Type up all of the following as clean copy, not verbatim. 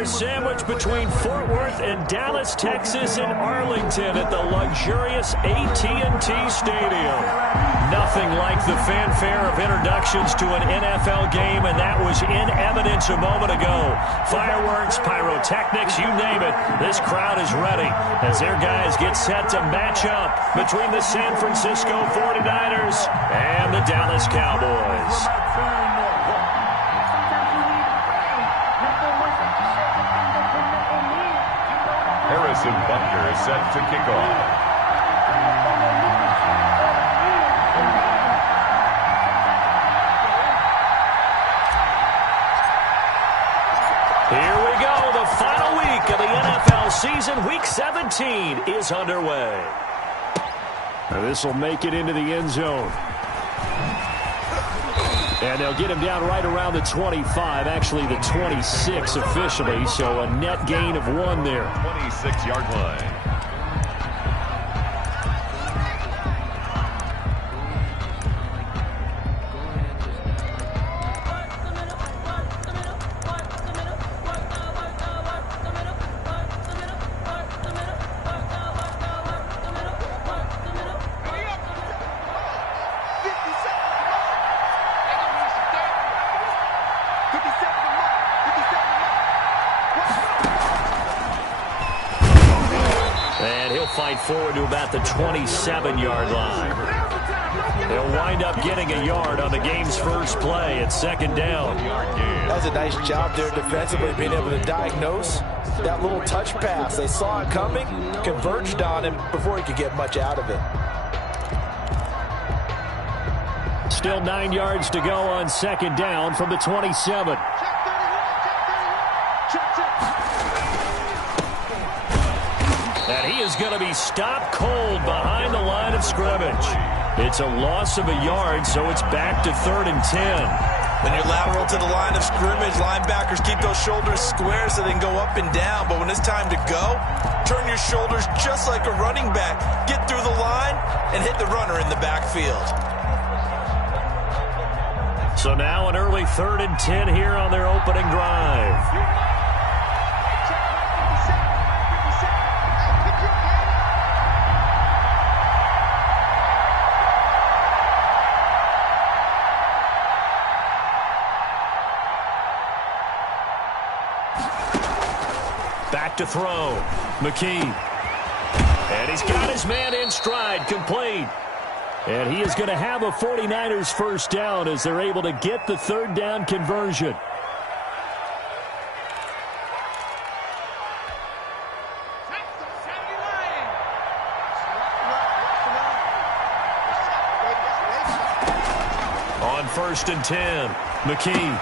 are sandwiched between Fort Worth and Dallas, Texas, and Arlington at the luxurious AT&T Stadium. Nothing like the fanfare of introductions to an NFL game, and that was in evidence a moment ago. Fireworks, pyrotechnics, you name it. This crowd is ready as their guys get set to match up between the San Francisco 49ers and the Dallas Cowboys. Harrison Butker is set to kick off. Here we go. The final week of the NFL season. Week 17 is underway. This will make it into the end zone. And they'll get him down right around the 25, actually the 26 officially, so a net gain of 1 there. 26-yard line. Forward to about the 27-yard line. They'll wind up getting a yard on the game's first play at second down. That's a nice job there defensively, being able to diagnose that little touch pass. They saw it coming, converged on him before he could get much out of it. Still 9 yards to go on second down from the 27. And he is going to be stopped cold behind the line of scrimmage. It's a loss of a yard, so it's back to 3rd and 10. When you're lateral to the line of scrimmage, linebackers keep those shoulders square so they can go up and down. But when it's time to go, turn your shoulders just like a running back. Get through the line and hit the runner in the backfield. So now an early 3rd and 10 here on their opening drive. Back to throw. McKee. And he's got his man in stride, complete. And he is going to have a 49ers first down as they're able to get the 3rd down conversion. On 1st and 10, McKee.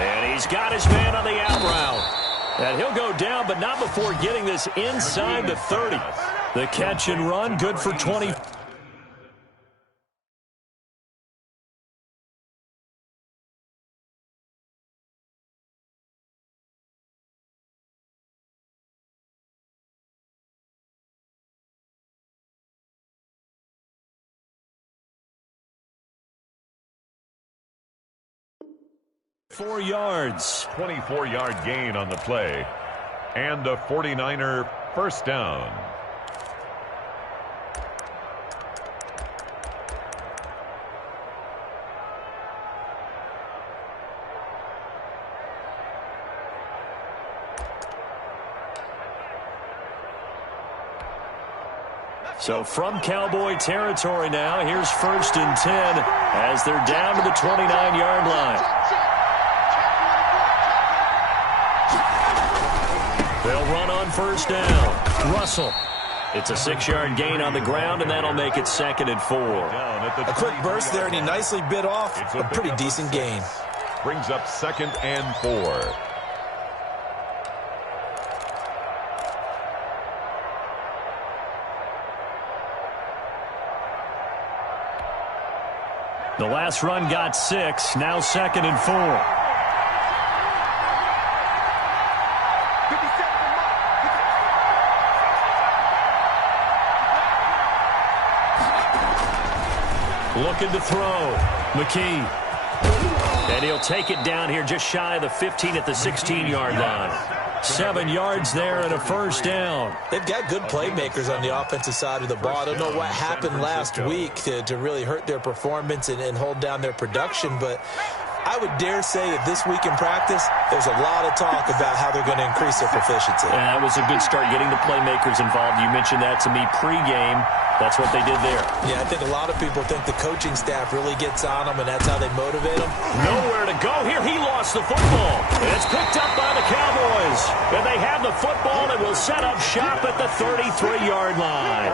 And he's got his man on the out route. And he'll go down, but not before getting this inside the 30. The catch and run, good for 20. Four yards. 24-yard gain on the play. And a 49er first down. So from Cowboy territory now, here's 1st and 10 as they're down to the 29-yard line. They'll run on first down. Russell. It's a 6-yard gain on the ground, and that'll make it 2nd and 4. A quick burst there, and he nicely bit off a pretty decent gain. Brings up 2nd and 4. The last run got 6, now 2nd and 4. Looking to throw. McKee. And he'll take it down here just shy of the 15 at the 16-yard line. 7 yards there and a first down. They've got good playmakers on the offensive side of the ball. I don't know what happened last week to really hurt their performance and hold down their production, but I would dare say that this week in practice, there's a lot of talk about how they're going to increase their proficiency. And that was a good start, getting the playmakers involved. You mentioned that to me pregame. That's what they did there. Yeah, I think a lot of people think the coaching staff really gets on them, and that's how they motivate them. Nowhere to go here. He lost the football. And it's picked up by the Cowboys. And they have the football and will set up shop at the 33-yard line.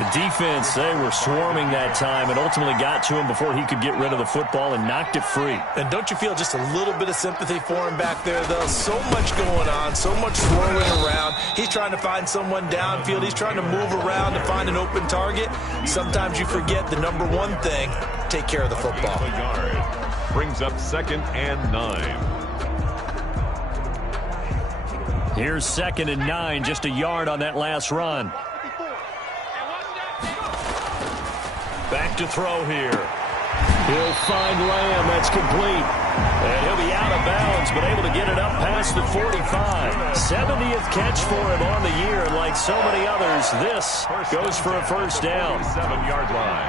The defense, they were swarming that time and ultimately got to him before he could get rid of the football and knocked it free. And don't you feel just a little bit of sympathy for him back there, though? So much going on, so much swirling around. He's trying to find someone downfield. He's trying to move around to find an open target. Sometimes you forget the number one thing: take care of the football. Brings up 2nd and 9. Here's 2nd and 9, just a yard on that last run. Back to throw here. He'll find Lamb. That's complete. And he'll be out of bounds, but able to get it up past the 45. 70th catch for him on the year, and like so many others, this goes for a first down. 7-yard line.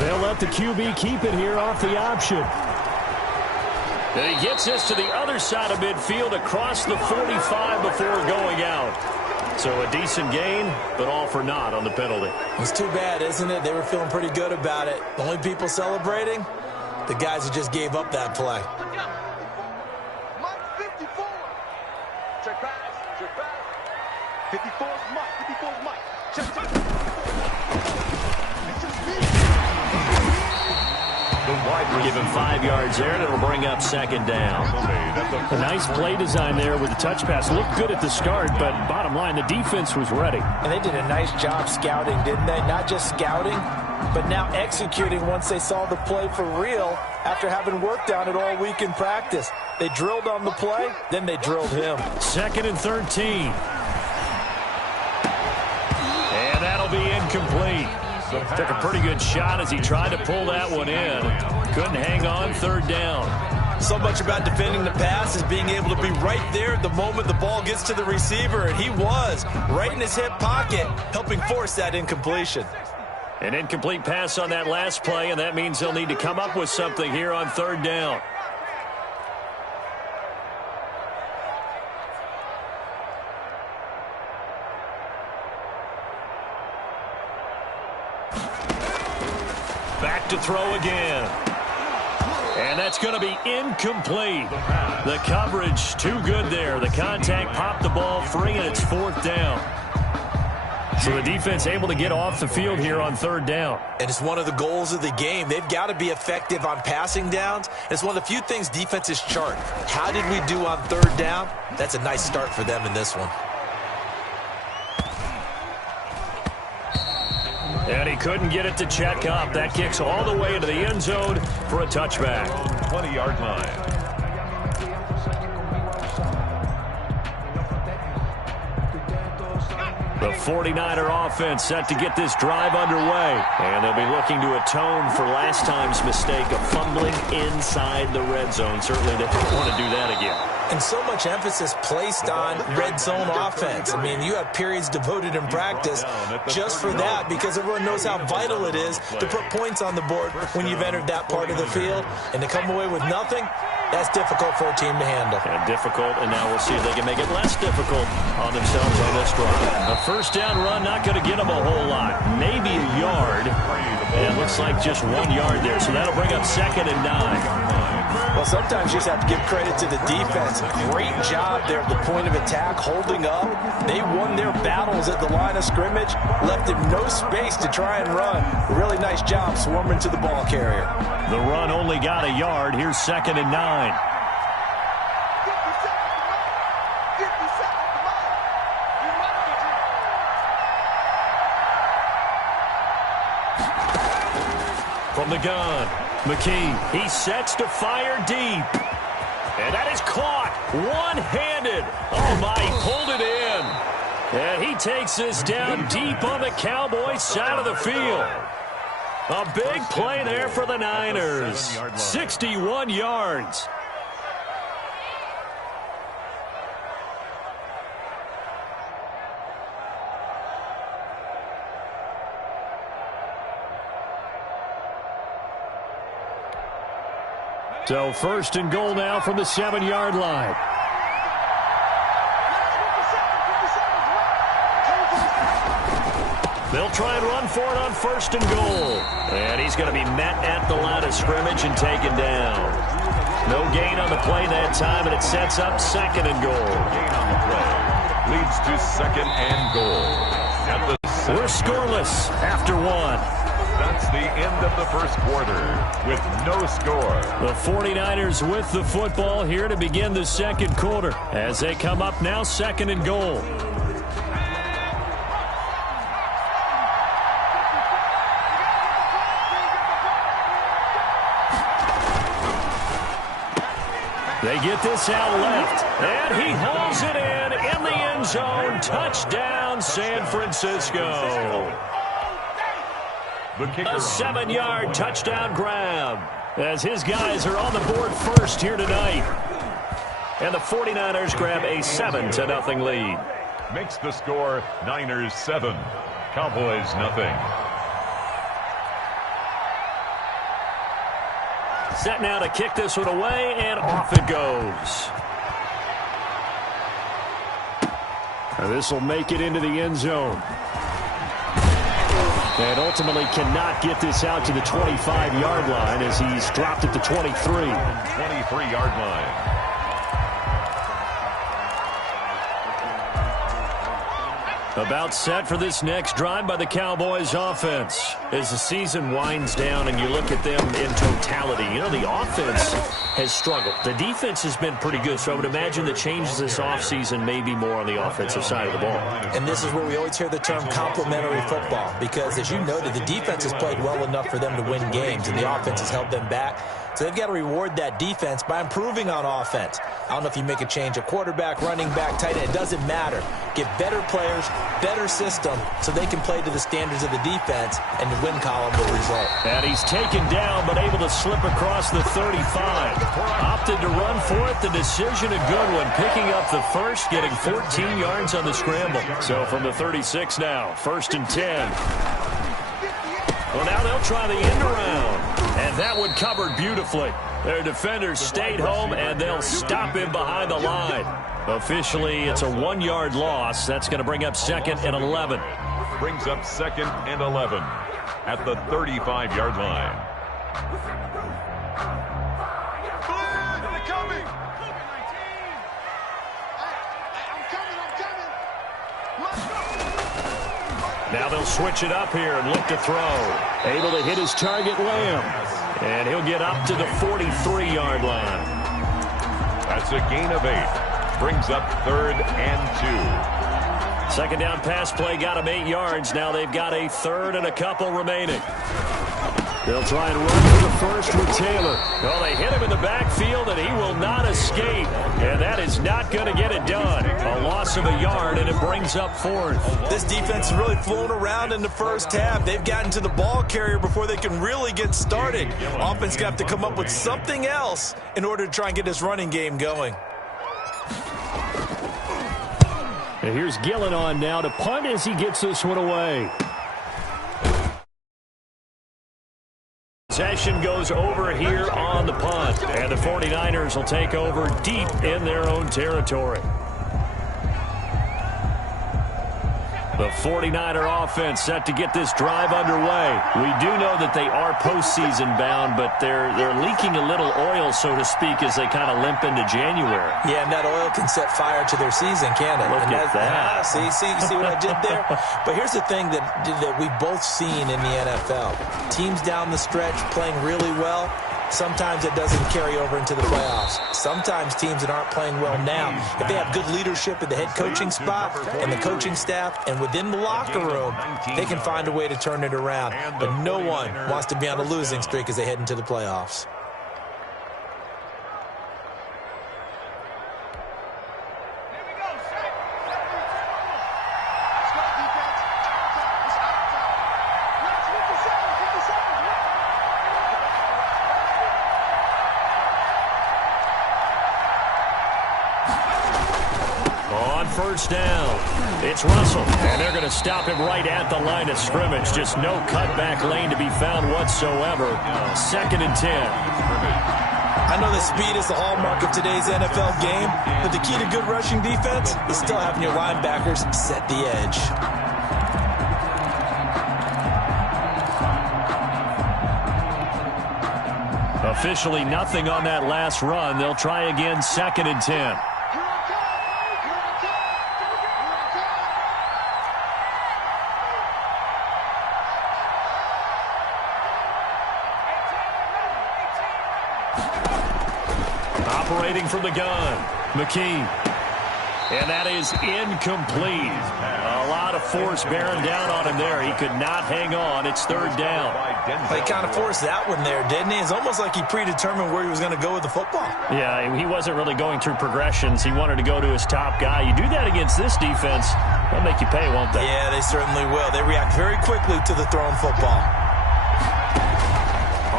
They'll let the QB keep it here off the option. And he gets this to the other side of midfield across the 45 before going out. So a decent gain, but all for naught on the penalty. It's too bad, isn't it? They were feeling pretty good about it. The only people celebrating, the guys who just gave up that play. Mike 54. Check pass. Check pass. 54's Mike. 54's Mike. Check pass. It's just me. Give him 5 yards there, and it'll bring up 2nd down. A nice play design there with the touch pass. Looked good at the start, but bottom line, the defense was ready. And they did a nice job scouting, didn't they? Not just scouting, but now executing once they saw the play for real after having worked on it all week in practice. They drilled on the play, then they drilled him. 2nd and 13. And that'll be incomplete. Took a pretty good shot as he tried to pull that one in. Couldn't hang on, 3rd down. So much about defending the pass is being able to be right there at the moment the ball gets to the receiver, and he was right in his hip pocket, helping force that incompletion. An incomplete pass on that last play, and that means they'll need to come up with something here on 3rd down. Back to throw again. And that's going to be incomplete. The coverage too good there. The contact popped the ball free, and it's 4th down. So the defense able to get off the field here on 3rd down. And it's one of the goals of the game. They've got to be effective on passing downs. It's one of the few things defenses chart. How did we do on 3rd down? That's a nice start for them in this one. And he couldn't get it to check up. That kicks all the way into the end zone for a touchback. 20-yard line. The 49er offense set to get this drive underway. And they'll be looking to atone for last time's mistake of fumbling inside the red zone. Certainly they don't want to do that again. And so much emphasis placed on red zone offense. I mean, you have periods devoted in practice just for that, because everyone knows how vital it is to put points on the board when you've entered that part of the field. And to come away with nothing, that's difficult for a team to handle. And difficult, and now we'll see if they can make it less difficult on themselves on this drive. A first down run, not going to get them a whole lot. Maybe a yard. And it looks like just 1 yard there, so that'll bring up 2nd and 9. Well, sometimes you just have to give credit to the defense. Great job there at the point of attack, holding up. They won their battles at the line of scrimmage, left him no space to try and run. Really nice job swarming to the ball carrier. The run only got a yard. Here's 2nd and 9. From the gun, McKee, he sets to fire deep. And that is caught one-handed. Oh, my, he pulled it in. And he takes this down deep on the Cowboys side of the field. A big play there for the Niners. 61 yards. So first and goal now from the 7-yard line. They'll try and run for it on first and goal. And he's going to be met at the line of scrimmage and taken down. No gain on the play that time, and it sets up second and goal. Gain on the play leads to second and goal. We're scoreless after one. That's the end of the first quarter with no score. The 49ers with the football here to begin the second quarter as they come up now second and goal. They get this out left, and he hauls it in the end zone. Touchdown, San Francisco. A 7-yard touchdown grab as his guys are on the board first here tonight. And the 49ers grab a 7-0 lead. Makes the score Niners 7, Cowboys nothing. Set now to kick this one away, and off it goes. This will make it into the end zone. And ultimately cannot get this out to the 25-yard line as he's dropped at the 23. 23-yard line. About set for this next drive by the Cowboys offense. As the season winds down and you look at them in totality, you know, the offense has struggled. The defense has been pretty good, so I would imagine the changes this offseason may be more on the offensive side of the ball. And this is where we always hear the term complementary football, because as you noted, the defense has played well enough for them to win games, and the offense has held them back. So they've got to reward that defense by improving on offense. I don't know if you make a change at quarterback, running back, tight end. It doesn't matter. Get better players, better system, so they can play to the standards of the defense, and the win column will result. And he's taken down, but able to slip across the 35. Opted to run for it. The decision a good one. Picking up the first, getting 14 yards on the scramble. So from the 36 now, first and 10. Well, now they'll try the end around. And that one covered beautifully. Their defenders stayed home, and they'll stop him behind the line. Officially, it's a 1-yard loss. That's going to bring up second and 11. Brings up second and 11 at the 35-yard line. Now they'll switch it up here and look to throw. Able to hit his target, Lamb. And he'll get up to the 43-yard line. That's a gain of 8. Brings up third and 2. Second down pass play got him 8 yards. Now they've got a third and a couple remaining. They'll try and run for the first with Taylor. Well, they hit him in the backfield, and he will not escape. And that is not going to get it done. A loss of a yard, and it brings up fourth. This defense has really flown around in the first half. They've gotten to the ball carrier before they can really get started. Offense got to come up with something else in order to try and get this running game going. And here's Gillen on now to punt as he gets this one away. Possession goes over here on the punt, and the 49ers will take over deep in their own territory. The 49er offense set to get this drive underway. We do know that they are postseason bound, but they're leaking a little oil, so to speak, as they kind of limp into January. Yeah, and that oil can set fire to their season, can't it? Look at that. See what I did there? But here's the thing that we've both seen in the NFL. Teams down the stretch playing really well, sometimes it doesn't carry over into the playoffs. Sometimes teams that aren't playing well now, if they have good leadership in the head coaching spot and the coaching staff and within the locker room, they can find a way to turn it around. But no one wants to be on a losing streak as they head into the playoffs. First down. It's Russell, and they're going to stop him right at the line of scrimmage. Just no cutback lane to be found whatsoever. 2nd and 10. I know that speed is the hallmark of today's NFL game, but the key to good rushing defense is still having your linebackers set the edge. Officially nothing on that last run. They'll try again, 2nd and 10. Operating from the gun, McKee. And that is incomplete. A lot of force bearing down on him there. He could not hang on. It's 3rd down. He kind of forced that one there, didn't he? It's almost like he predetermined where he was going to go with the football. Yeah, he wasn't really going through progressions. He wanted to go to his top guy. You do that against this defense, they'll make you pay, won't they? Yeah, they certainly will. They react very quickly to the thrown football.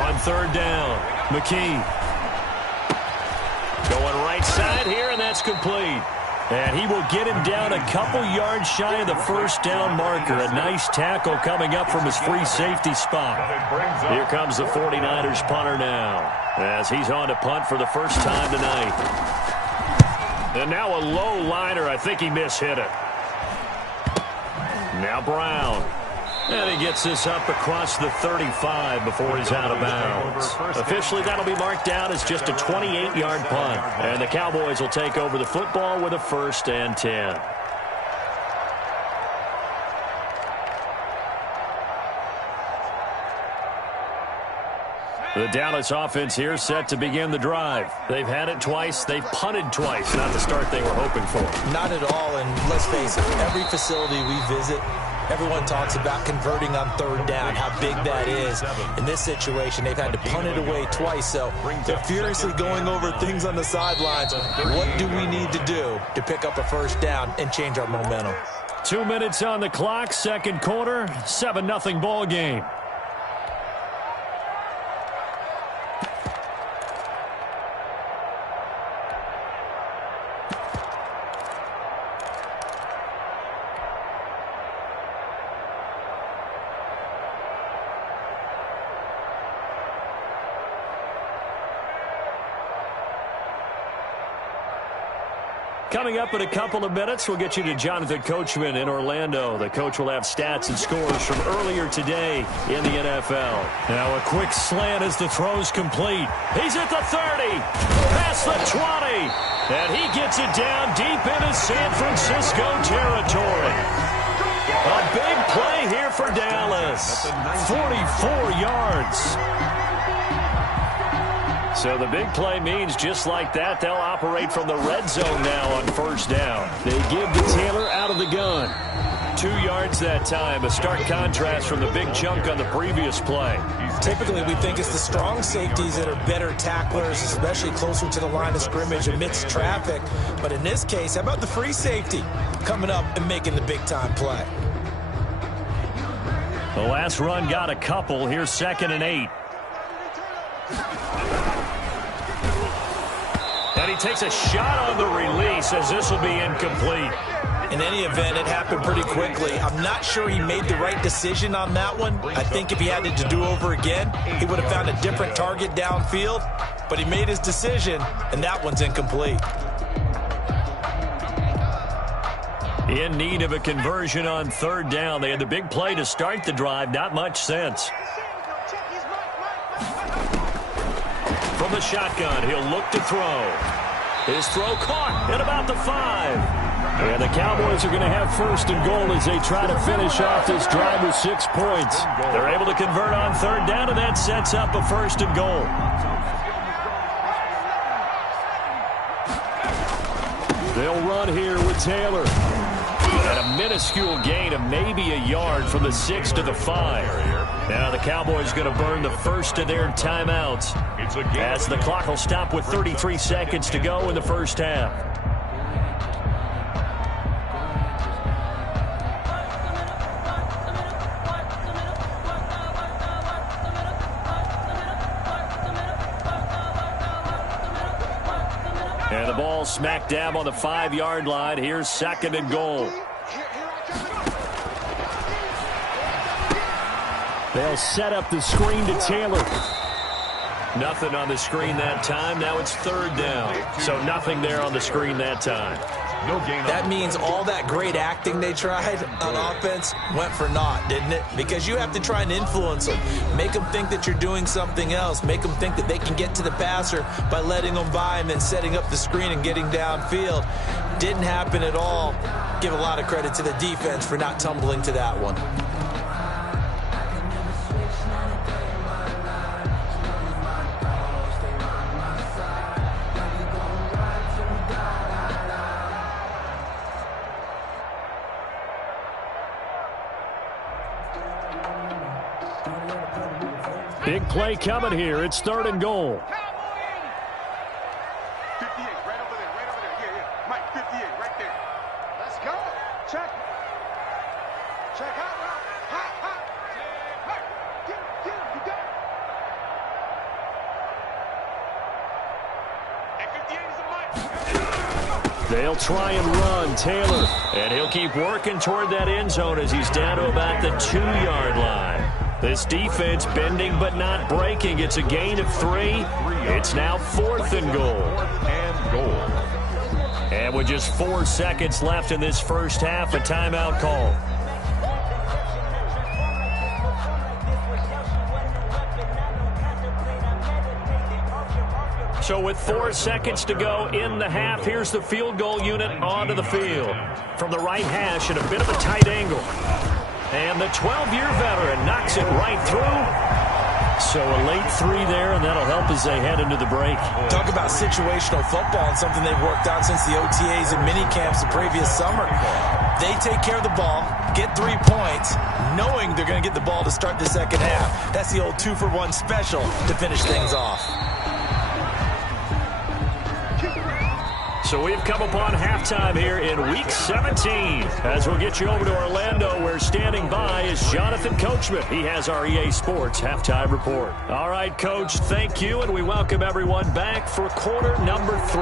On 3rd down, McKee. Going right side here, and that's complete. And he will get him down a couple yards shy of the first down marker. A nice tackle coming up from his free safety spot. Here comes the 49ers punter now, as he's on to punt for the first time tonight. And now a low liner. I think he mishit it. Now Brown. And he gets this up across the 35 before he's out of bounds. Officially, that'll be marked down as just a 28-yard punt. And the Cowboys will take over the football with a 1st and 10. The Dallas offense here set to begin the drive. They've had it twice. They've punted twice. Not the start they were hoping for. Not at all, and let's face it, every facility we visit, everyone talks about converting on 3rd down, how big that is. In this situation, they've had to punt it away twice, so they're furiously going over things on the sidelines. What do we need to do to pick up a 1st down and change our momentum? 2 minutes on the clock, 2nd quarter, 7-0 ball game. Coming up in a couple of minutes, we'll get you to Jonathan Coachman in Orlando. The coach will have stats and scores from earlier today in the NFL. Now a quick slant as the throw's complete. He's at the 30, past the 20, and he gets it down deep into San Francisco territory. A big play here for Dallas. 44 yards. So the big play means just like that, they'll operate from the red zone now on 1st down. They give to Taylor out of the gun. 2 yards that time, a stark contrast from the big chunk on the previous play. Typically, we think it's the strong safeties that are better tacklers, especially closer to the line of scrimmage amidst traffic. But in this case, how about the free safety coming up and making the big-time play? The last run got a couple. Here's 2nd and 8. And he takes a shot on the release as this will be incomplete. In any event, it happened pretty quickly. I'm not sure he made the right decision on that one. I think if he had it to do over again, he would have found a different target downfield. But he made his decision, and that one's incomplete. In need of a conversion on 3rd down. They had the big play to start the drive. Not much sense. From the shotgun, he'll look to throw. His throw caught at about the 5. And the Cowboys are going to have first and goal as they try to finish off this drive with 6 points. They're able to convert on third down, and that sets up a first and goal. They'll run here with Taylor. And a minuscule gain of maybe a yard from the 6 to the 5. Now the Cowboys going to burn the first of their timeouts as the clock will stop with 33 seconds to go in the first half. And the ball smack dab on the 5-yard line. Here's second and goal. They'll set up the screen to Taylor. Nothing on the screen that time. Now it's third down. So nothing there on the screen that time. No gain. That means all that great acting they tried on offense went for naught, didn't it? Because you have to try and influence them. Make them think that you're doing something else. Make them think that they can get to the passer by letting them by and then setting up the screen and getting downfield. Didn't happen at all. Give a lot of credit to the defense for not tumbling to that one. Big play coming here. It's third and goal. 58, right over there, right over there. Yeah. Mike, 58, right there. Let's go. Check. Check out now. Hot. Mike, get him, you got it. And 58 is a Mike. They'll try and run Taylor. And he'll keep working toward that end zone as he's down to about the 2-yard line. This defense bending but not breaking. It's a gain of 3. It's now fourth and goal. And with just 4 seconds left in this first half, a timeout call. So with 4 seconds to go in the half, here's the field goal unit onto the field. From the right hash at a bit of a tight angle. And the 12-year veteran knocks it right through. So a late 3 there, and that'll help as they head into the break. Talk about situational football and something they've worked on since the OTAs and mini camps the previous summer. They take care of the ball, get 3 points, knowing they're going to get the ball to start the second half. That's the old 2-for-1 special to finish things off. So we've come upon halftime here in Week 17. As we'll get you over to Orlando, where standing by is Jonathan Coachman. He has our EA Sports Halftime Report. All right, Coach, thank you, and we welcome everyone back for quarter number 3.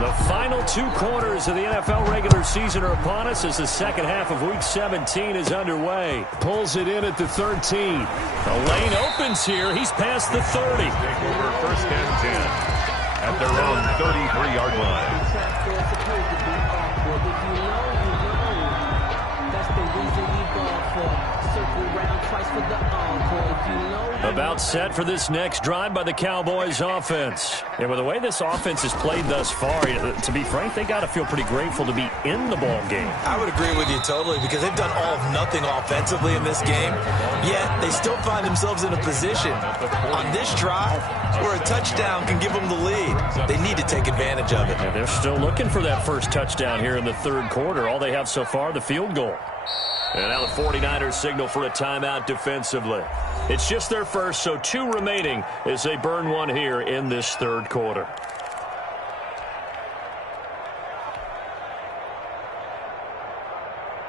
The final 2 quarters of the NFL regular season are upon us as the second half of Week 17 is underway. Pulls it in at the 13. The lane opens here. He's past the 30. Take over first and 10 at their own 33-yard line. About set for this next drive by the Cowboys offense. And with the way this offense has played thus far, to be frank, they got to feel pretty grateful to be in the ball game. I would agree with you totally because they've done all of nothing offensively in this game, yet they still find themselves in a position on this drive where a touchdown can give them the lead. They need to take advantage of it. And they're still looking for that first touchdown here in the third quarter. All they have so far, the field goal. And now the 49ers signal for a timeout defensively. It's just their first, so 2 remaining as they burn 1 here in this third quarter.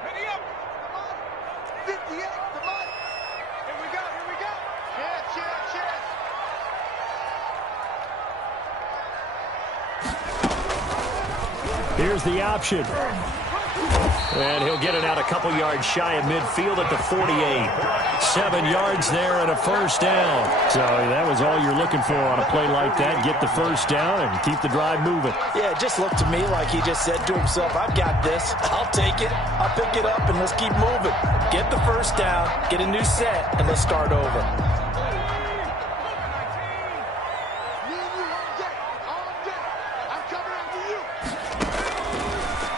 Ready up. 58, the Mike. Here we go. Cheers. Here's the option. And he'll get it out a couple yards shy of midfield at the 48. 7 yards there and a first down. So that was all you're looking for on a play like that. Get the first down and keep the drive moving. Yeah, it just looked to me like he just said to himself, I've got this. I'll take it. I'll pick it up, and let's keep moving. Get the first down, get a new set, and let's start over.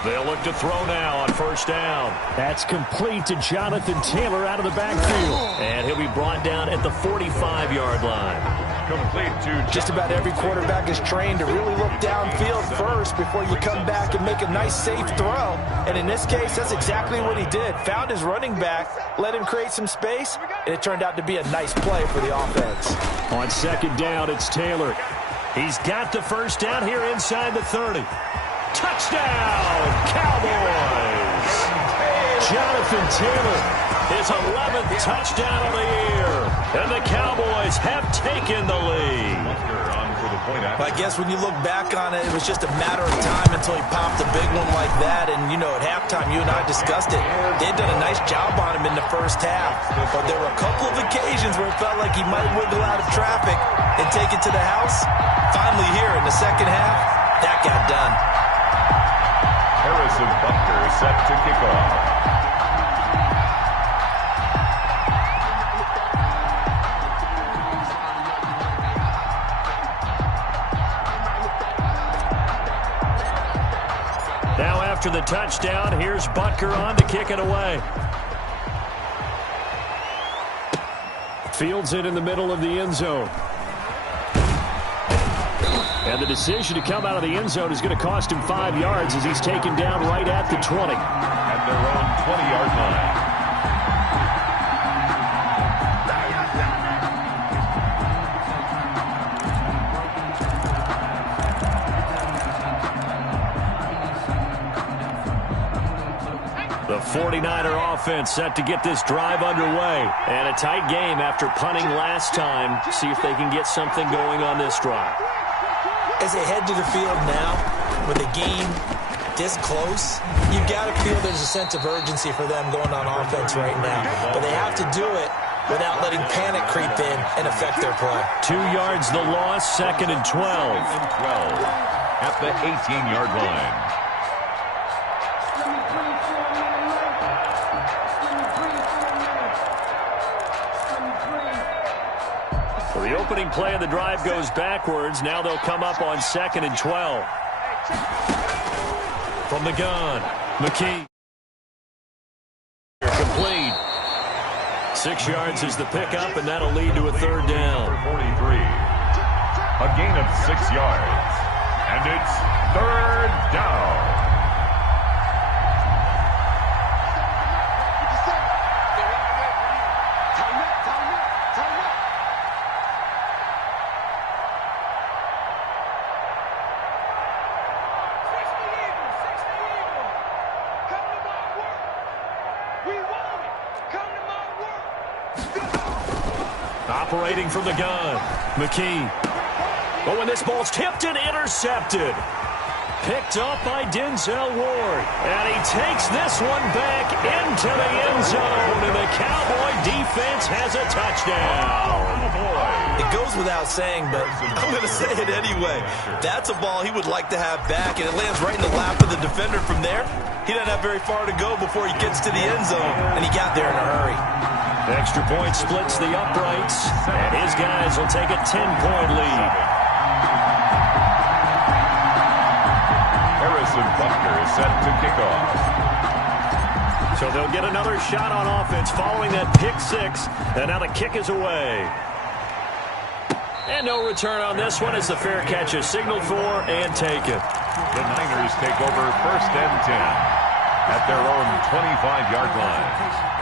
They'll look to throw now on first down. That's complete to Jonathan Taylor out of the backfield. And he'll be brought down at the 45-yard line. Complete to Just about every quarterback is trained to really look downfield first before you come back and make a nice, safe throw. And in this case, that's exactly what he did. Found his running back, let him create some space, and it turned out to be a nice play for the offense. On second down, it's Taylor. He's got the first down here inside the 30. Touchdown, Cowboys! Jonathan Taylor, his 11th touchdown of the year. And the Cowboys have taken the lead. I guess when you look back on it, it was just a matter of time until he popped a big one like that. And, you know, at halftime, you and I discussed it. They'd done a nice job on him in the first half. But there were a couple of occasions where it felt like he might wiggle out of traffic and take it to the house. Finally here in the second half, that got done. Harrison Butker set to kick off. Now after the touchdown, here's Butker on to kick it away. Fields it in the middle of the end zone. And the decision to come out of the end zone is going to cost him 5 yards as he's taken down right at the 20. At their own 20-yard line. The 49er offense set to get this drive underway. And a tight game after punting last time. See if they can get something going on this drive. As they head to the field now, with the game this close, you've got to feel there's a sense of urgency for them going on offense right now. But they have to do it without letting panic creep in and affect their play. 2 yards the loss, 2nd and 12. At the 18-yard line. Well, the opening play of the drive goes backwards. Now they'll come up on 2nd and 12. From the gun, McKee. Complete. 6 yards is the pickup, and that'll lead to a third down. 43. A gain of 6 yards. And it's third down. Operating from the gun, McKee. Oh, and this ball's tipped and intercepted. Picked up by Denzel Ward. And he takes this one back into the end zone. And the Cowboy defense has a touchdown. It goes without saying, but I'm going to say it anyway. That's a ball he would like to have back, and it lands right in the lap of the defender from there. He doesn't have very far to go before he gets to the end zone, and he got there in a hurry. Extra point splits the uprights, and his guys will take a 10-point lead. Harrison Butker is set to kick off. So they'll get another shot on offense following that pick six, and now the kick is away. And no return on this one as the fair catch is signaled for and taken. The Niners take over 1st and 10 at their own 25-yard line.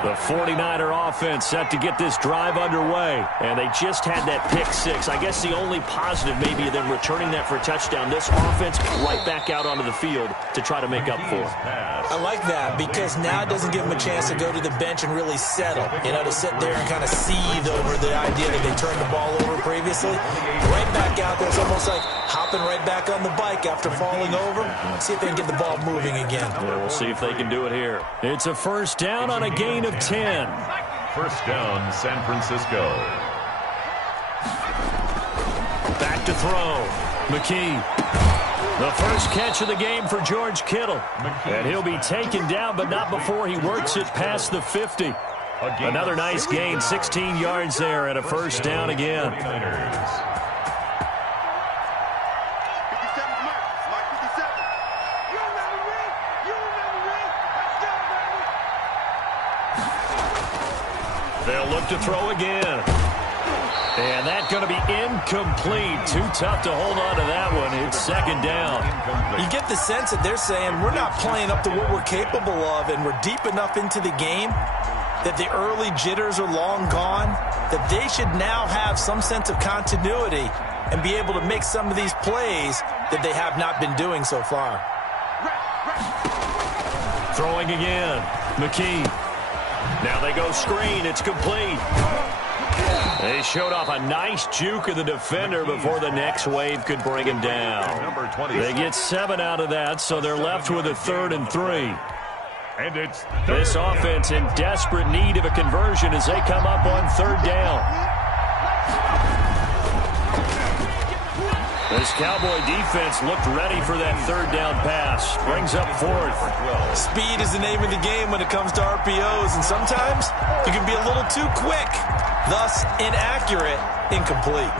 The 49er offense set to get this drive underway, and they just had that pick six. I guess the only positive maybe of them returning that for a touchdown. This offense right back out onto the field to try to make up for it. I like that because now it doesn't give them a chance to go to the bench and really settle. You know, to sit there and kind of seethe over the idea that they turned the ball over previously. Right back out there, it's almost like hopping right back on the bike after falling over. See if they can get the ball moving again. Yeah, we'll see if they can do it here. It's a first down on a gain of 10. First down, San Francisco. Back to throw. McKee. The first catch of the game for George Kittle. And he'll be taken down, but not before he works it past the 50. Another nice gain, 16 yards there, and a first down again. to throw again. And that's going to be incomplete. Too tough to hold on to that one. It's second down. You get the sense that they're saying we're not playing up to what we're capable of, and we're deep enough into the game that the early jitters are long gone, that they should now have some sense of continuity and be able to make some of these plays that they have not been doing so far. Throwing again. McKee. Now they go screen. It's complete. They showed off a nice juke of the defender before the next wave could bring him down. They get 7 out of that, so they're left with a 3rd and 3. And it's This offense in desperate need of a conversion as they come up on 3rd down. This Cowboy defense looked ready for that 3rd down pass. Brings up 4th. Speed is the name of the game when it comes to RPOs, and sometimes you can be a little too quick, thus inaccurate, incomplete.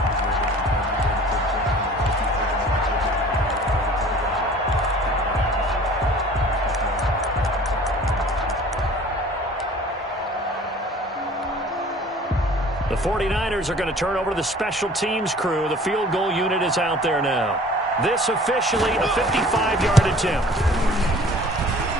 The 49ers are going to turn over to the special teams crew. The field goal unit is out there now. This officially a 55-yard attempt.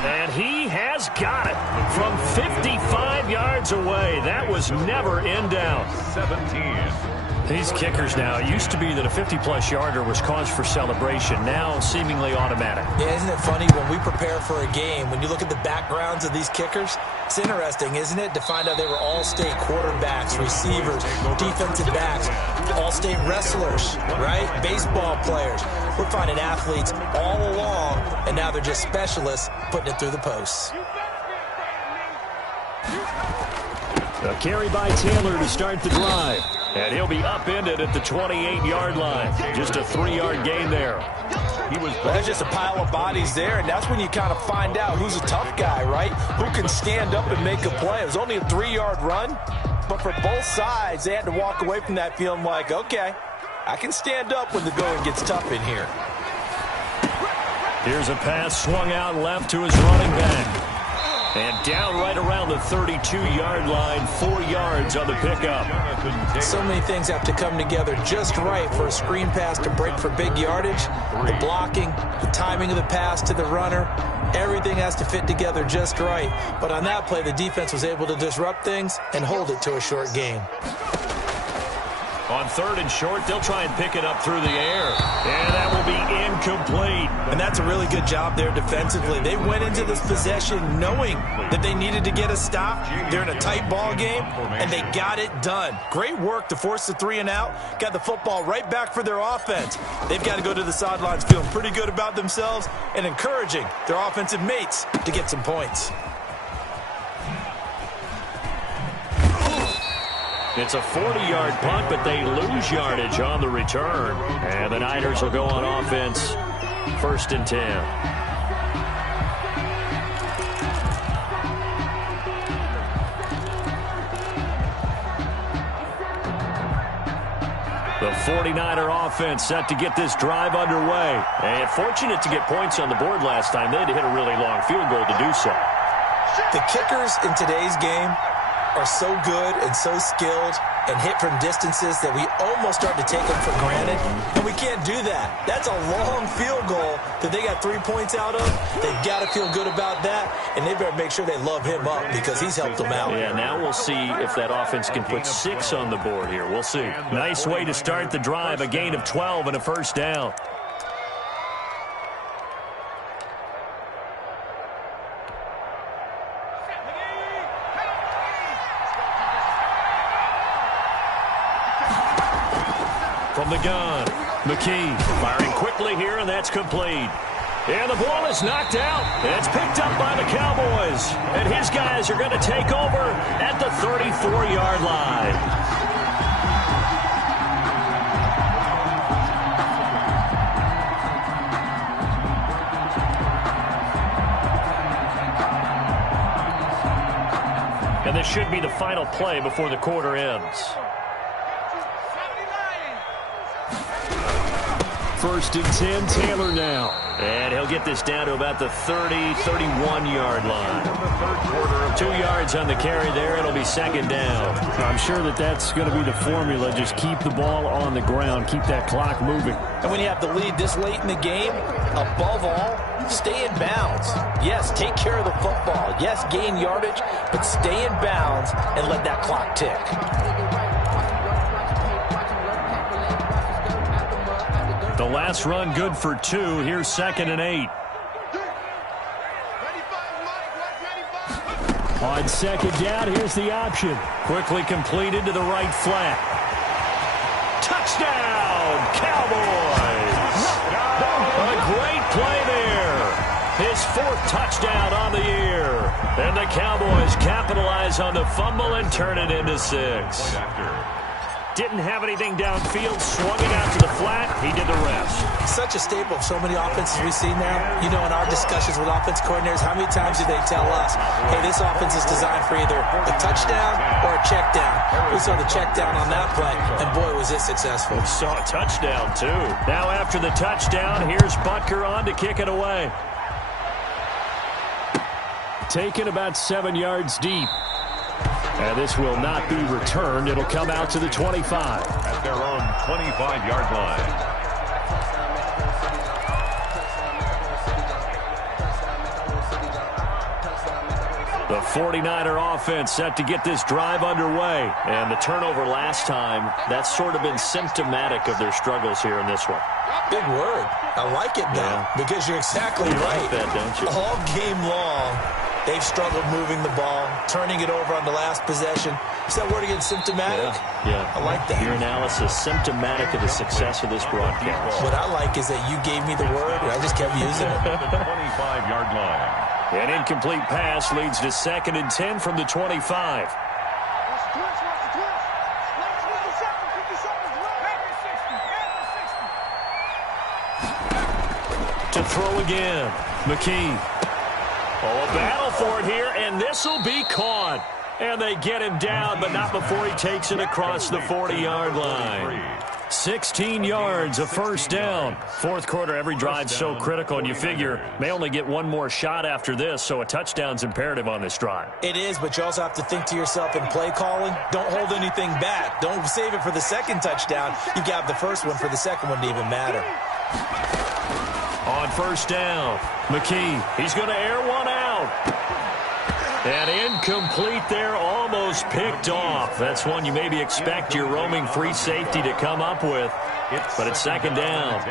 And he has got it from 55 yards away. That was never in doubt. 17. These kickers now, it used to be that a 50-plus yarder was cause for celebration. Now seemingly automatic. Yeah, isn't it funny when we prepare for a game, when you look at the backgrounds of these kickers, it's interesting, isn't it, to find out they were all-state quarterbacks, receivers, defensive backs, all-state wrestlers, right? Baseball players. We're finding athletes all along, and now they're just specialists putting it through the posts. A carry by Taylor to start the drive. And he'll be upended at the 28-yard line. Just a 3-yard gain there. There's just a pile of bodies there, and that's when you kind of find out who's a tough guy, right? Who can stand up and make a play. It was only a 3-yard run, but for both sides, they had to walk away from that feeling like, okay, I can stand up when the going gets tough in here. Here's a pass swung out left to his running back. And down right around the 32-yard line, 4 yards on the pickup. So many things have to come together just right for a screen pass to break for big yardage. The blocking, the timing of the pass to the runner, everything has to fit together just right. But on that play, the defense was able to disrupt things and hold it to a short gain. On 3rd and short, they'll try and pick it up through the air. And that will be incomplete. And that's a really good job there defensively. They went into this possession knowing that they needed to get a stop. They're in a tight ball game, and they got it done. Great work to force the 3 and out. Got the football right back for their offense. They've got to go to the sidelines feeling pretty good about themselves and encouraging their offensive mates to get some points. It's a 40-yard punt, but they lose yardage on the return. And the Niners will go on offense, 1st and 10. The 49er offense set to get this drive underway. And fortunate to get points on the board last time. They had to hit a really long field goal to do so. The kickers in today's game are so good and so skilled and hit from distances that we almost start to take them for granted, and we can't do that. That's a long field goal that they got 3 points out of. They've got to feel good about that, and they better make sure they love him up because he's helped them out. Yeah, now we'll see if that offense can put 6 on the board here. We'll see. Nice way to start the drive, a gain of 12 and a 1st down. From the gun, McKee firing quickly here, and that's complete. And the ball is knocked out. It's picked up by the Cowboys. And his guys are going to take over at the 34-yard line. And this should be the final play before the quarter ends. 1st and 10, Taylor now. And he'll get this down to about the 30, 31-yard line. 2 yards on the carry there. It'll be 2nd down. I'm sure that's going to be the formula. Just keep the ball on the ground. Keep that clock moving. And when you have the lead this late in the game, above all, stay in bounds. Yes, take care of the football. Yes, gain yardage, but stay in bounds and let that clock tick. The last run good for 2. Here's 2nd and 8. On 2nd down, here's the option. Quickly completed to the right flat. Touchdown, Cowboys! A great play there. His 4th touchdown on the year. And the Cowboys capitalize on the fumble and turn it into 6. Didn't have anything downfield, swung it out to the flat. He did the rest. Such a staple of so many offenses we see now. You know, in our discussions with offense coordinators, how many times do they tell us, hey, this offense is designed for either a touchdown or a check down. We saw the check down on that play, and boy, was it successful. We saw a touchdown, too. Now after the touchdown, here's Butker on to kick it away. Taken about 7 yards deep. And this will not be returned. It'll come out to the 25. At their own 25-yard line. The 49er offense set to get this drive underway. And the turnover last time, that's sort of been symptomatic of their struggles here in this one. Big word. I like it now, because you're exactly right. Like that, don't you? All game long, they've struggled moving the ball, turning it over on the last possession. Is that word again, symptomatic? Yeah. I like that. Your analysis, symptomatic of the success of this broadcast. What I like is that you gave me the word, and I just kept using it. The 25-yard line. An incomplete pass leads to 2nd and 10 from the 25. To throw again, McKee. Oh, a battle for it here, and this will be caught. And they get him down, but not before he takes it across the 40-yard line. 16 yards, a 1st down. 4th quarter, every drive's so critical, and you figure may only get one more shot after this, so a touchdown's imperative on this drive. It is, but you also have to think to yourself in play calling, don't hold anything back. Don't save it for the 2nd touchdown. You got the 1st one for the 2nd one to even matter. On 1st down, McKee, he's going to air one out. And incomplete there, almost picked off. That's one you maybe expect your roaming free safety to come up with, but it's 2nd down.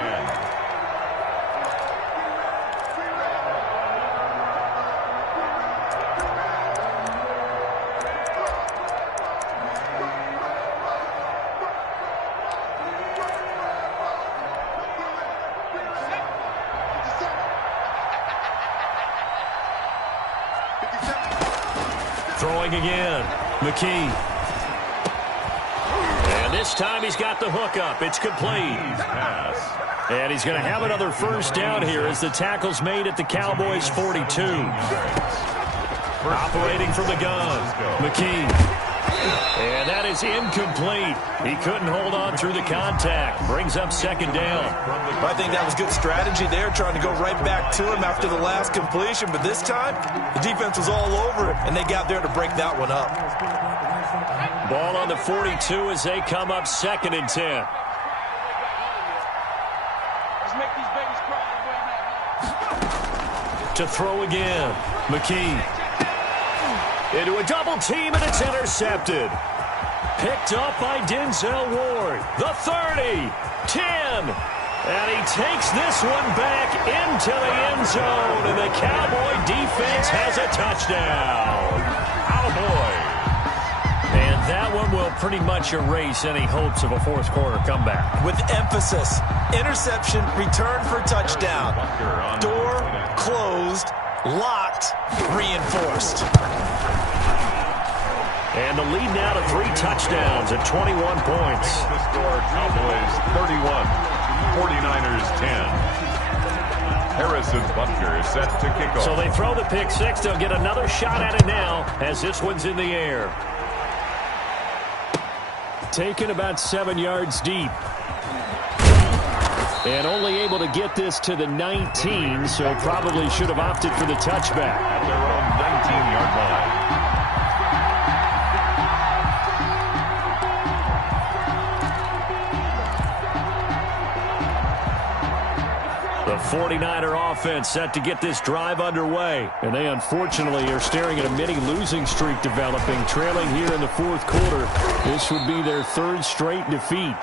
Throwing again, McKee. And this time he's got the hook up. It's complete. And he's going to have another 1st down here as the tackle's made at the Cowboys' 42. Operating from the gun, McKee. And that is incomplete. He couldn't hold on through the contact. Brings up 2nd down. I think that was good strategy there, trying to go right back to him after the last completion. But this time, the defense was all over it, and they got there to break that one up. Ball on the 42 as they come up 2nd and 10. Let's make these babies cry. To throw again, McKee. Into a double team, and it's intercepted. Picked up by Denzel Ward. The 30, 10. And he takes this one back into the end zone, and the Cowboy defense has a touchdown. Cowboy. And that one will pretty much erase any hopes of a 4th quarter comeback. With emphasis, interception, return for touchdown. Door closed, locked, reinforced. And the lead now to 3 touchdowns at 21 points. The score, Cowboys 31, 49ers 10. Harrison Butker is set to kick off. So they throw the pick 6. They'll get another shot at it now as this one's in the air. Taken about 7 yards deep. And only able to get this to the 19, so probably should have opted for the touchback. At their own 19-yard line. The 49er offense set to get this drive underway. And they unfortunately are staring at a mini losing streak developing, trailing here in the fourth quarter. This would be their third straight defeat.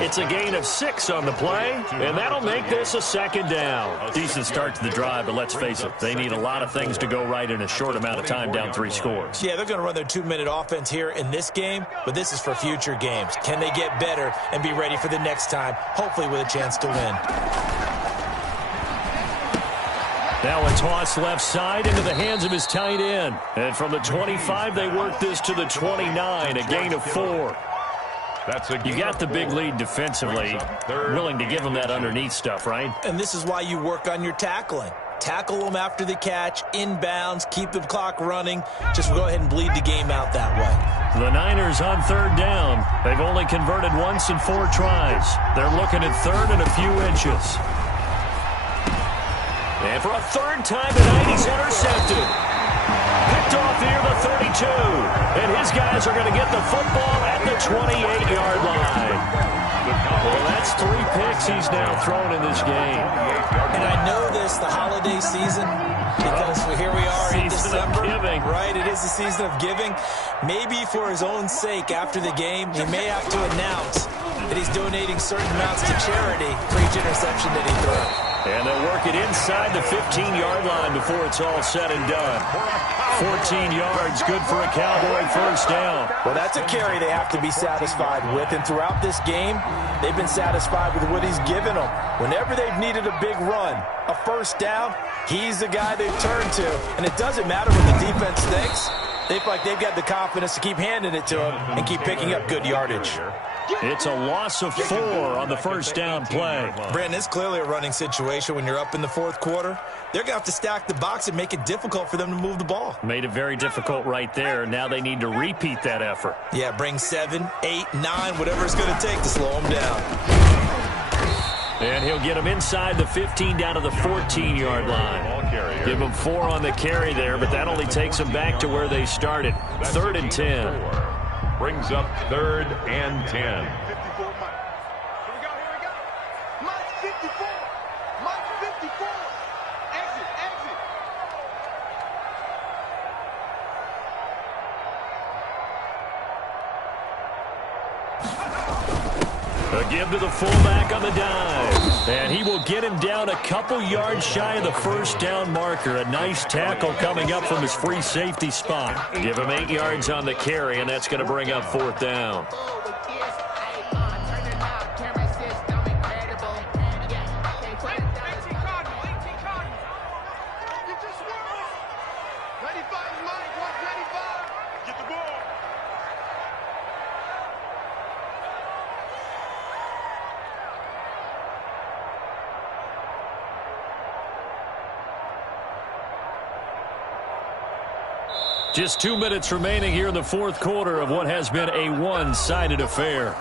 It's a gain of 6 on the play, and that'll make this a second down. Decent start to the drive, but let's face it, they need a lot of things to go right in a short amount of time down 3 scores. Yeah, they're going to run their 2-minute offense here in this game, but this is for future games. Can they get better and be ready for the next time, hopefully with a chance to win? Now a toss left side into the hands of his tight end. And from the 25, they work this to the 29, a gain of 4. You got the big lead defensively, willing to give them that underneath stuff, right? And this is why you work on your tackling. Tackle them after the catch, inbounds, keep the clock running. Just go ahead and bleed the game out that way. The Niners on third down. They've only converted once in 4 tries. They're looking at third and a few inches. And for a third time tonight, he's intercepted. Picked off near the 32. And his guys are going to get the football at the 28-yard line. Well, that's 3 picks he's now thrown in this game. And I know this, the holiday season, because here we are in December. Right, it is the season of giving. Maybe for his own sake after the game, he may have to announce that he's donating certain amounts to charity for each interception that he threw. And they'll work it inside the 15-yard line before it's all said and done. 14 yards, good for a Cowboy first down. Well, that's a carry they have to be satisfied with. And throughout this game, they've been satisfied with what he's given them. Whenever they've needed a big run, a first down, he's the guy they've turned to. And it doesn't matter what the defense thinks. They feel like they've got the confidence to keep handing it to him and keep picking up good yardage. It's a loss of 4 on the first down play. Brandon, it's clearly a running situation when you're up in the fourth quarter. They're going to have to stack the box and make it difficult for them to move the ball. Made it very difficult right there. Now they need to repeat that effort. Yeah, bring 7, 8, 9, whatever it's going to take to slow them down. And he'll get them inside the 15 down to the 14-yard line. Give them 4 on the carry there, but that only takes them back to where they started. 3rd and 10. Brings up 3rd and 10. 54, Mike. Here we go. Mike 54. Mike 54. Exit. A give to the fullback on the dive. And he will get him down a couple yards shy of the first down marker. A nice tackle coming up from his free safety spot. Give him 8 yards on the carry, and that's going to bring up 4th down. Just 2 minutes remaining here in the fourth quarter of what has been a one-sided affair.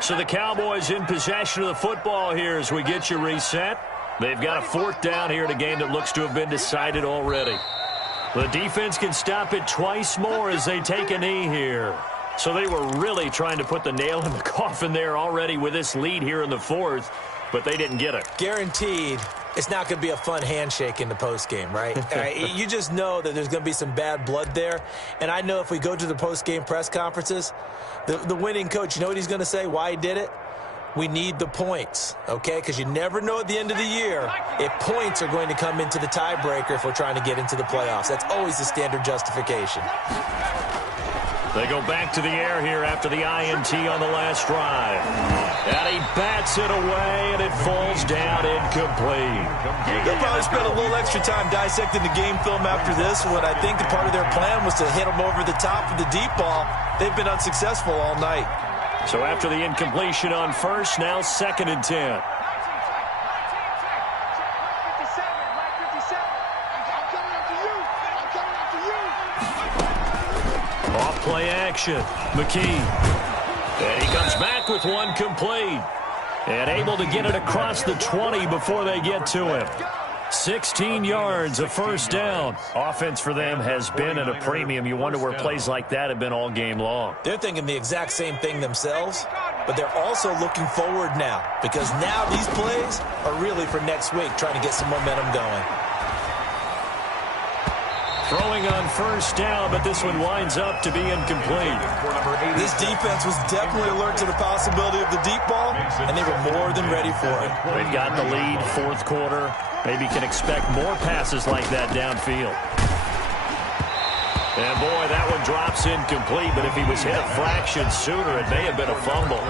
So the Cowboys in possession of the football here as we get you reset. They've got a 4th down here in a game that looks to have been decided already. The defense can stop it twice more as they take a knee here. So they were really trying to put the nail in the coffin there already with this lead here in the 4th, but they didn't get it. Guaranteed, it's not going to be a fun handshake in the postgame, right? You just know that there's going to be some bad blood there. And I know if we go to the postgame press conferences, the winning coach, you know what he's going to say, why he did it? We need the points, okay? Because you never know at the end of the year if points are going to come into the tiebreaker if we're trying to get into the playoffs. That's always the standard justification. They go back to the air here after the INT on the last drive. And he bats it away, and it falls down incomplete. They'll probably spend a little extra time dissecting the game film after this one. I think the part of their plan was to hit them over the top of the deep ball. They've been unsuccessful all night. So after the incompletion on first, now 2nd and 10. Off play action. McKee. And he comes back with one complete. And able to get it across the 20 before they get to him. 16 yards, a first down. Offense for them has been at a premium. You wonder where plays like that have been all game long. They're thinking the exact same thing themselves, but they're also looking forward now because now these plays are really for next week, trying to get some momentum going. Throwing on first down, but this one winds up to be incomplete. This defense was definitely alert to the possibility of the deep ball, and they were more than ready for it. They've got the lead, 4th quarter. Maybe can expect more passes like that downfield. And, boy, that one drops incomplete, but if he was hit a fraction sooner, it may have been a fumble.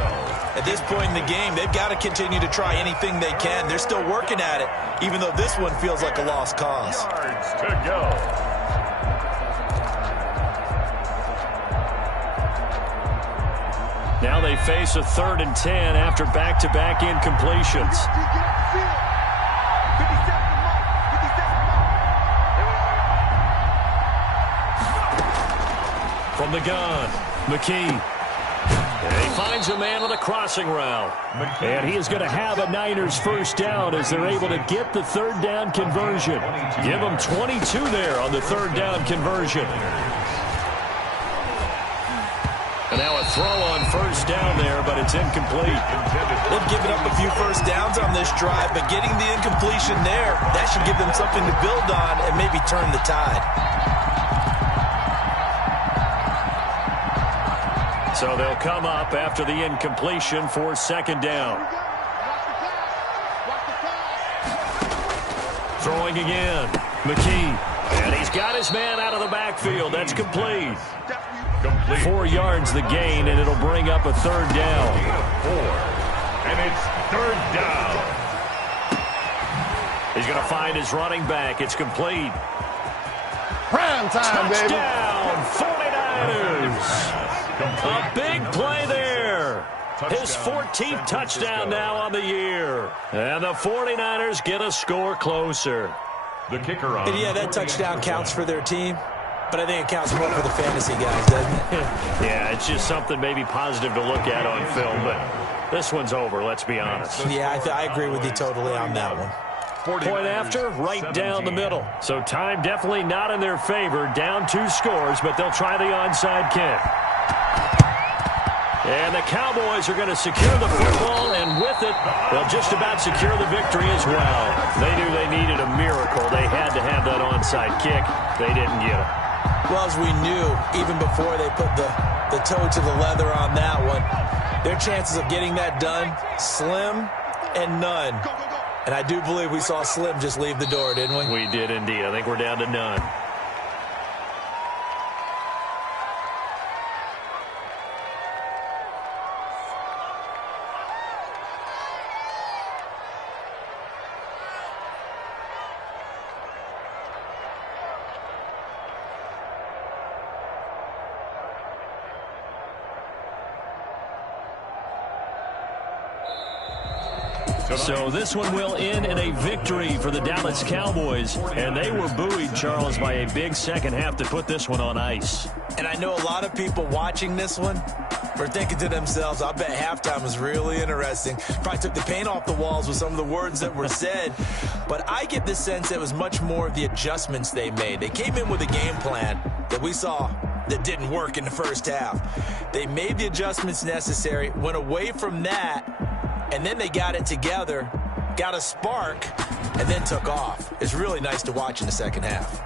At this point in the game, they've got to continue to try anything they can. They're still working at it, even though this one feels like a lost cause. Yards to go. Now they face a 3rd and 10 after back-to-back incompletions. From the gun, McKee. And he finds a man on a crossing route. And he is going to have a Niners first down as they're able to get the 3rd down conversion. Give them 22 there on the 3rd down conversion. And now a throw on first down there, but it's incomplete. They've given up a few first downs on this drive, but getting the incompletion there, that should give them something to build on and maybe turn the tide. So they'll come up after the incompletion for 2nd down. Throwing again. McKee. And he's got his man out of the backfield. That's complete. 4 yards the gain, and it'll bring up a 3rd down. 4. And it's 3rd down. He's going to find his running back. It's complete. Prime time, baby. Touchdown, 49ers. A big play there. His 14th touchdown now on the year. And the 49ers get a score closer. The kicker on. And yeah, that touchdown counts for their team, but I think it counts more for the fantasy guys, doesn't it? Yeah, it's just something maybe positive to look at on film, but this one's over, let's be honest. Yeah, I agree with you totally on that one. Point after, right down the middle. So time definitely not in their favor. Down 2 scores, but they'll try the onside kick. And the Cowboys are going to secure the football, and with it, they'll just about secure the victory as well. They knew they needed a miracle. They had to have that onside kick. They didn't get it. Well, as we knew, even before they put the toe to the leather on that one, their chances of getting that done, slim and none. And I do believe we saw Slim just leave the door, didn't we? We did indeed. I think we're down to none. So this one will end in a victory for the Dallas Cowboys. And they were buoyed, Charles, by a big second half to put this one on ice. And I know a lot of people watching this one were thinking to themselves, I bet halftime was really interesting. Probably took the paint off the walls with some of the words that were said. But I get the sense it was much more of the adjustments they made. They came in with a game plan that we saw that didn't work in the first half. They made the adjustments necessary, went away from that, and then they got it together, got a spark, and then took off. It's really nice to watch in the second half.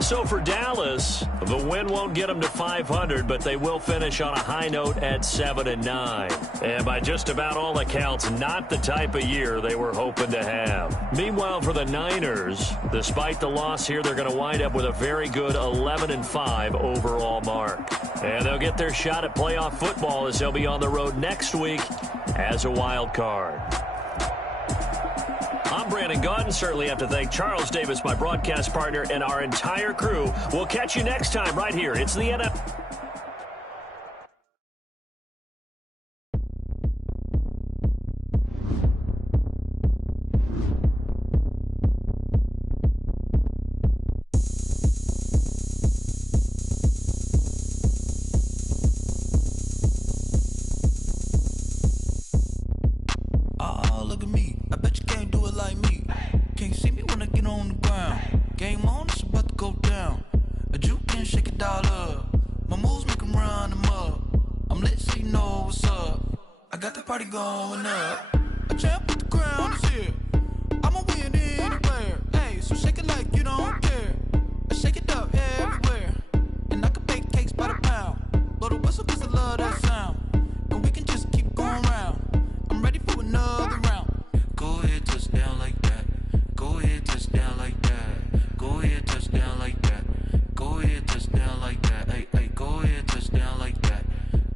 So for Dallas, the win won't get them to 500, but they will finish on a high note at 7-9. And by just about all accounts, not the type of year they were hoping to have. Meanwhile, for the Niners, despite the loss here, they're going to wind up with a very good 11-5 overall mark. And they'll get their shot at playoff football as they'll be on the road next week as a wild card. I'm Brandon Gaudin. Certainly have to thank Charles Davis, my broadcast partner, and our entire crew. We'll catch you next time right here. It's the NFL. on the ground. Game on, it's about to go down. A juke and shake it all up. My moves make them run them up. I'm lit so you know what's up. I got the party going up. A champ with the crown is here. I'ma win anywhere. Hey, so shake it like you don't care. I shake it up everywhere. And I can bake cakes by the pound. Blow the whistle cause I love that sound. And we can just keep going round. I'm ready for another round. Go ahead, touch down like that. Go ahead, touch down like that. Go ahead, touch down like that. Go ahead, touch down like that. Hey, hey, go ahead, touch down like that.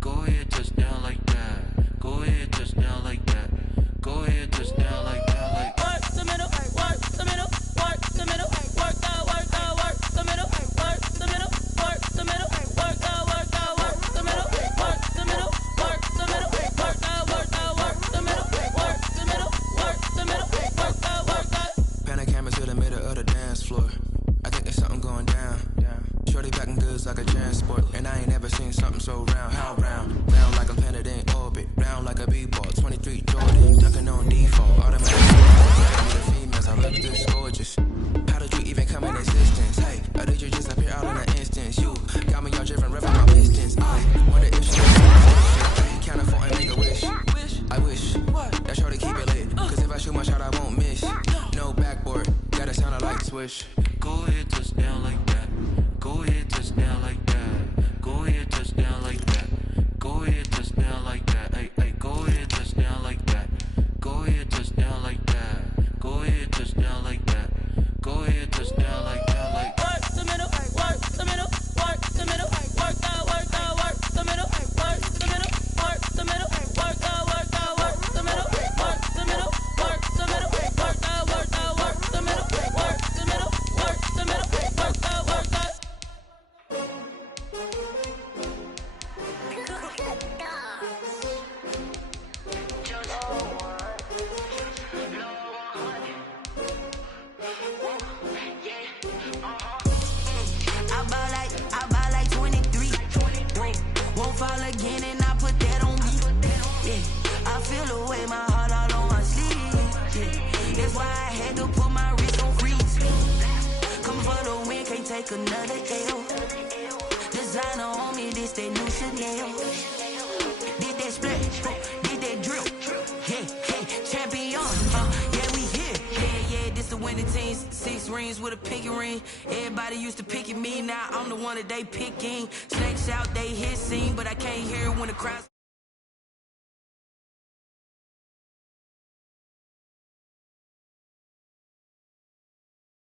Go ahead, touch down like that. Go ahead, touch down like that. Go ahead, touch down like that. Like work the middle, work the middle, work the middle, work the middle, work the middle, work the middle, work the middle, work the middle, work the middle, work the middle, work the middle, work the middle, work the. pan the camera to the middle of the dance floor. I think there's something going down. Shorty packing goods like a transport, and I ain't never seen something so round. How round? Round like a planet in orbit, round like a b-ball. 23 Jordan, ducking on default. Automatic. The females, I look this gorgeous. How did you even come in existence? Hey, or did you just appear out in an instance? You got me all driven, revving my pistons. I wonder if she can't afford and make a wish. I wish that shorty keep it lit, cause if I shoot my shot, I won't miss. No backboard, gotta sound a light switch. Go ahead, touch down like that. Go ahead, touch down like that. Go ahead, touch down like that. Go ahead, touch down like that. Hey, hey, go ahead, touch down like that. Go ahead, touch down like that. Go ahead, touch down like that. Go ahead, touch down like that. Like Work the middle, work the middle, work the middle, work the middle, work the middle, work the middle, work the middle, work the middle, work the middle, work the middle, work the middle, work the middle, work the. I buy like 23. Won't fall again and I put that on me. Yeah, I feel the way my heart all on my sleeve. Yeah, that's why I had to put my wrist on freeze. Come for the win, can't take another L. Designer on me, this that new Chanel. Did that splash, did that drip. Yeah, champion. Yeah, we here. Yeah, this the winning team. 6 rings with a pinky ring. Everybody used to pick at me, now I'm the one that they picking. Snakes out, they hissing, but I can't hear it when the crowd.